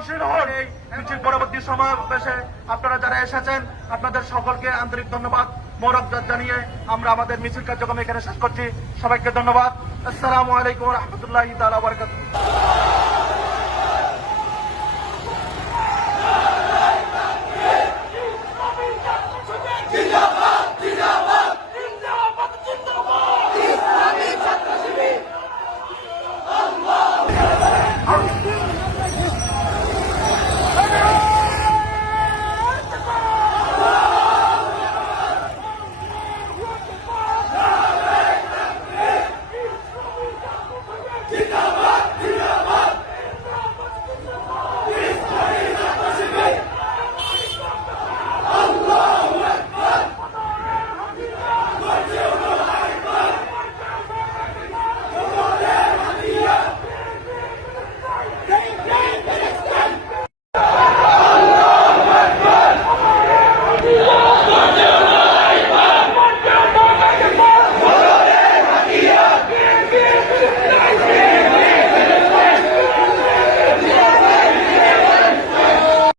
সহনশীল হন। মিছিল পরবর্তী সমাবেশে আপনারা যারা এসেছেন, আপনাদের সকলকে আন্তরিক ধন্যবাদ। মোরকজাত জানিয়ে আমরা আমাদের মিছিল কার্যক্রম এখানে শেষ করছি। সবাইকে ধন্যবাদ। আসসালামু আলাইকুম রহমতুল্লাহ তালা বরকাত